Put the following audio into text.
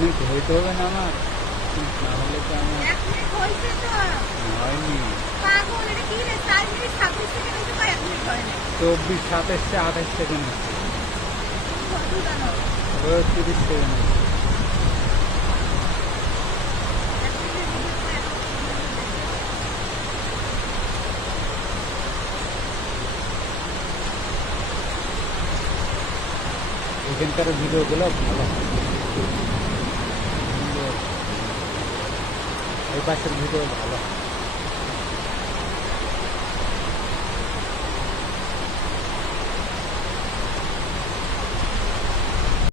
Minute হইতে হবে না আমার, না হলে তো আমার হয়নি। 24, 27, 28 সেকেন্ড হচ্ছে, 30 সেকেন্ড হচ্ছে। এখানকার ভিডিওগুলো ভালো, এই পাশের ভিডিও ভালো।